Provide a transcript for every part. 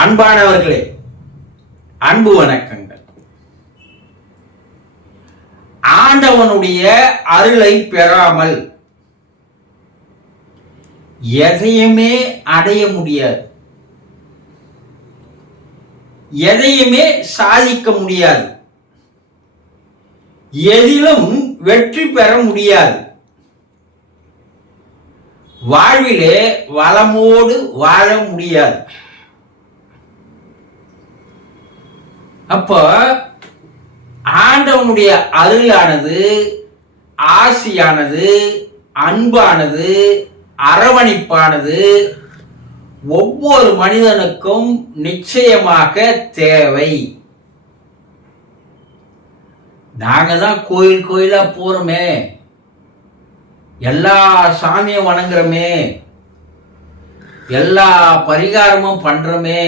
அன்பானவர்களே, அன்பு வணக்கங்கள். ஆண்டவனுடைய அருளை பெறாமல் எதையுமே அடைய முடியாது, எதையுமே சாதிக்க முடியாது, எதிலும் வெற்றி பெற முடியாது. வாழ்விலே வளமோடு வாழ முடியாது. அப்போ ஆண்டவனுடைய அருளானது, ஆசியானது, அன்பானது, அரவணைப்பானது ஒவ்வொரு மனிதனுக்கும் நிச்சயமாக தேவை. நாங்க தான் கோயில் கோயிலா போறோமே, எல்லா சாமியும் வணங்குறோமே, எல்லா பரிகாரமும் பண்றோமே,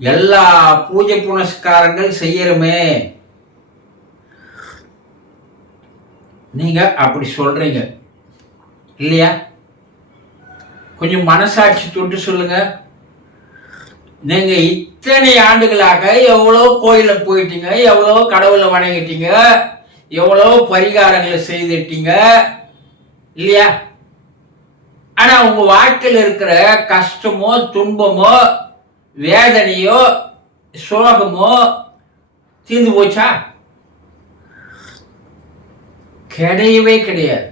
எல்லா பூஜை புனஸ்காரங்கள் செய்யறோமே. நீங்க அப்படி சொல்றீங்க இல்லையா? கொஞ்சம் மனசாட்சி தொட்டு சொல்லுங்க. நீங்க இத்தனை ஆண்டுகளாக எவ்வளோ கோயில போயிட்டீங்க, எவ்வளோ கடவுளை வணங்கிட்டீங்க, எவ்வளோ பரிகாரங்களை செய்துட்டீங்க இல்லையா? ஆனா உங்க வாழ்க்கையில் இருக்கிற கஷ்டமோ, துன்பமோ, வேதனையோ, சோகமோ தீர்ந்து போச்சா? கிடையவே கிடையாது.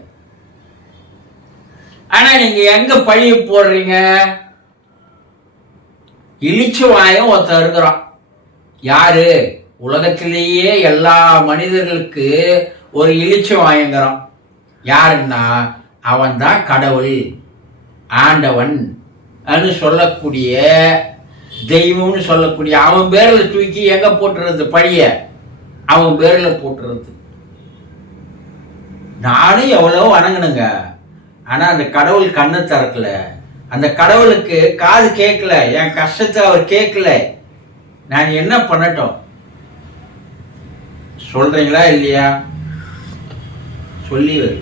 ஆனா நீங்க எங்க பழிய போடுறீங்க? இழிச்சு வாயம் ஒருத்தர் இருக்கிறான். யாரு? உலகத்திலேயே எல்லா மனிதர்களுக்கு ஒரு இழிச்சு வாயங்கிறான். யாருன்னா அவன் தான் கடவுள், ஆண்டவன் சொல்லக்கூடிய, தெய்வம்னு சொல்லக்கூடிய அவன் பேர்ல தூக்கி எங்க போட்டுறது? பழிய அவன் பேர்ல போட்டுறது. நானும் எவ்வளவு வணங்கணுங்க, ஆனா அந்த கடவுள் கண்ணு திறக்கல, அந்த கடவுளுக்கு காது கேட்கல, என் கஷ்டத்தை அவர் கேட்கல. நான் என்ன பண்ணட்டும்? சொல்றீங்களா இல்லையா? சொல்லி வரு.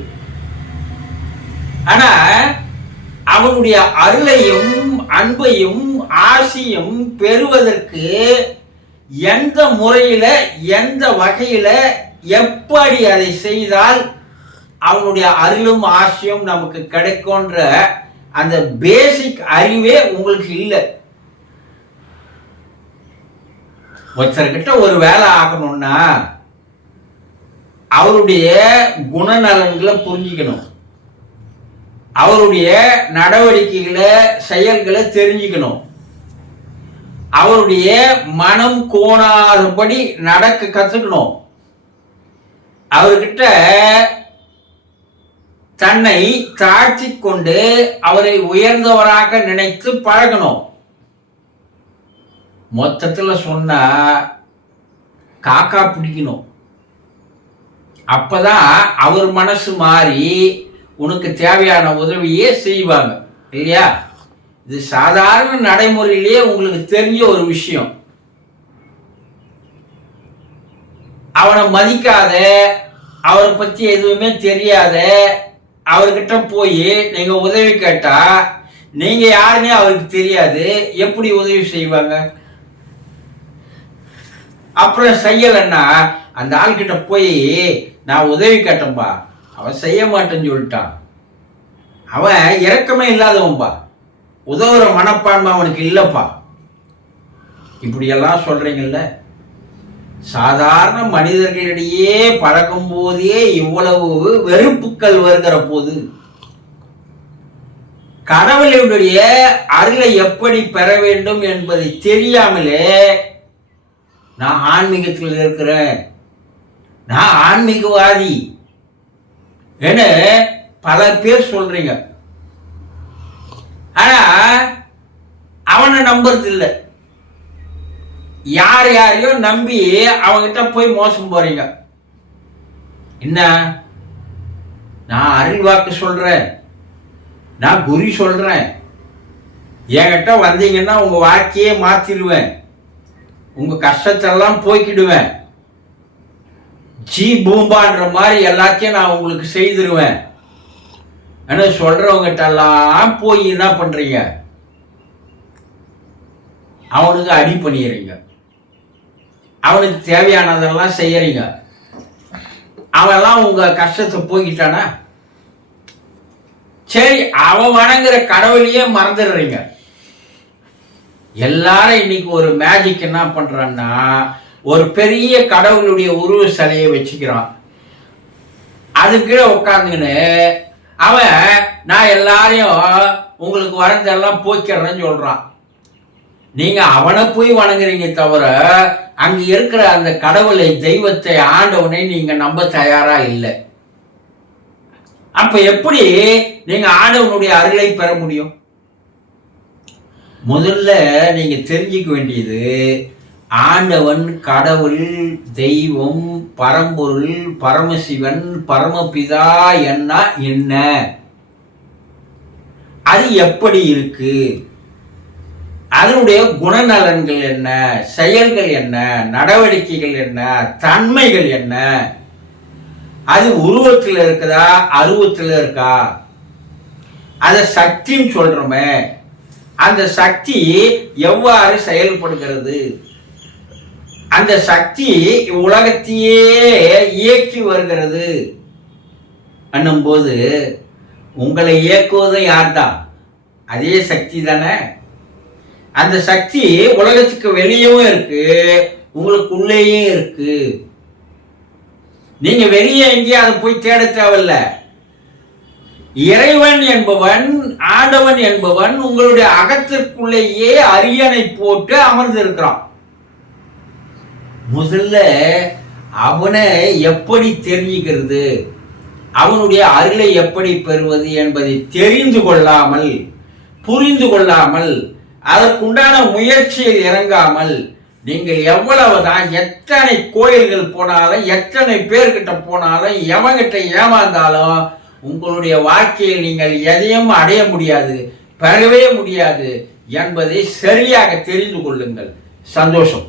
ஆனா அவனுடைய அருளையும் அன்பையும் ஆசியும் பெறுவதற்கு எந்த முறையில, எந்த வகையில, எப்படி அதை செய்தால் அவனுடைய அருளும் ஆசியும் நமக்கு கிடைக்கும்ன்ற அந்த பேசிக் அறிவே உங்களுக்கு இல்லை. ஒருத்தர்கிட்ட ஒரு வேலை ஆகணும்னா அவருடைய குணநலன்களை புரிஞ்சுக்கணும், அவருடைய நடவடிக்கைகளை, செயல்களை தெரிஞ்சுக்கணும், அவருடைய மனம் கோணாதபடி நடக்க கத்துக்கணும், அவர்கிட்ட தன்னை தாழ்த்தி கொண்டு அவரை உயர்ந்தவராக நினைத்து பழகணும். மொத்தத்தில் சொன்னா காக்கா பிடிக்கணும். அப்பதான் அவர் மனசு மாறி உனக்கு தேவையான உதவியே செய்வாங்க இல்லையா? இது சாதாரண நடைமுறையிலேயே உங்களுக்கு தெரிஞ்ச ஒரு விஷயம். அவனை மதிக்காத, அவரை பத்தி எதுவுமே தெரியாத அவர்கிட்ட போய் நீங்க உதவி கேட்டா, நீங்க யாருன்னே அவருக்கு தெரியாது, எப்படி உதவி செய்வாங்க? அப்புறம் செய்யலன்னா அந்த ஆள்கிட்ட போய் நான் உதவி கேட்டேன்பா, அவன் செய்ய மாட்டேன்னு சொல்லிட்டான், அவன் இரக்கமே இல்லாதவன்பா, உதவுற மனப்பான்மை அவனுக்கு இல்லப்பா, இப்படியெல்லாம் சொல்றீங்கல்ல. சாதாரண மனிதர்களிடையே பழகும் போதே இவ்வளவு வெறுப்புக்கள் வருகிற போது கடவுளுடைய அருளை எப்படி பெற வேண்டும் என்பதை தெரியாமலே நான் ஆன்மீகத்தில் இருக்கிறேன், நான் ஆன்மீகவாதி என பல பேர் சொல்றீங்க. ஆனா அவனை நம்புறது இல்லை. யார் யாரையோ நம்பி அவங்கிட்ட போய் மோசம் போறீங்க. என்ன? நான் அருள் வாக்கு சொல்றேன், நான் குறி சொல்றேன், என்கிட்ட வந்தீங்கன்னா உங்க வாக்கியே மாத்திடுவேன், உங்க கஷ்டத்தெல்லாம் போய்க்கிடுவேன், ஜி பூம்பான்ற மாதிரி எல்லாத்தையும் நான் உங்களுக்கு செய்திருவேன். ஆனால் சொல்றவங்ககிட்ட எல்லாம் போய் என்ன பண்றீங்க? அவனுக்கு அடி பண்ணிடுறீங்க, அவனுக்கு தேவையானதெல்லாம் செய்யறீங்க. அவெல்லாம் உங்க கஷ்டத்தை போக்கிட்டானா? சரி, அவன் வணங்குற கடவுளையே மறந்துடுறீங்க. எல்லாரும் இன்னைக்கு ஒரு மேஜிக் என்ன பண்றான்னா, ஒரு பெரிய கடவுளுடைய உருவ சிலையை வச்சுக்கிறான். அது கீழே உட்காந்துன்னு அவன் நான் எல்லாரையும் உங்களுக்கு வரதெல்லாம் போக்கிடுறேன்னு சொல்றான். நீங்க அவனை போய் வணங்குறீங்க தவிர அங்க இருக்கிற அந்த கடவுளை, தெய்வத்தை, ஆண்டவனை நீங்க நம்ப தயாரா இல்லை. அப்ப எப்படி நீங்க ஆண்டவனுடைய அருளை பெற முடியும்? முதல்ல நீங்க தெரிஞ்சுக்க வேண்டியது, ஆண்டவன், கடவுள், தெய்வம், பரம்பொருள், பரமசிவன், பரமபிதா என்ன, அது எப்படி இருக்கு, அதனுடைய குணநலன்கள் என்ன, செயல்கள் என்ன, நடவடிக்கைகள் என்ன, தன்மைகள் என்ன, அது உருவத்தில் இருக்குதா, அருவத்தில் இருக்கா, அத சக்தின்னு சொல்றோமே, அந்த சக்தி எவ்வாறு செயல்படுகிறது, அந்த சக்தி உலகத்தையே இயக்கி வருகிறது என்னும்போது உங்களை இயக்குவது யார்தான்? அதே சக்தி தானே. அந்த சக்தி உலகத்துக்கு வெளியவும் இருக்கு, உங்களுக்குள்ளேயும் இருக்கு. நீங்க வெளியே எங்கேயாவது போய் தேட தேவையில்ல. இறைவன் என்பவன், ஆண்டவன் என்பவன் உங்களுடைய அகத்திற்குள்ளேயே அரியணை போட்டு அமர்ந்திருக்கிறான். முதல்ல அவனை எப்படி தெரிஞ்சுக்கிறது, அவனுடைய அருளை எப்படி பெறுவது என்பதை தெரிந்து கொள்ளாமல், புரிந்து கொள்ளாமல், அதற்குண்டான முயற்சியில் இறங்காமல், நீங்கள் எவ்வளவுதான் எத்தனை கோயில்கள் போனாலும், எத்தனை பேர்கிட்ட போனாலும், எவங்கிட்ட ஏமாந்தாலும் உங்களுடைய வாழ்க்கையில் நீங்கள் எதையும் அடைய முடியாது, பெறவே முடியாது என்பதை சரியாக தெரிந்து கொள்ளுங்கள். சந்தோஷம்.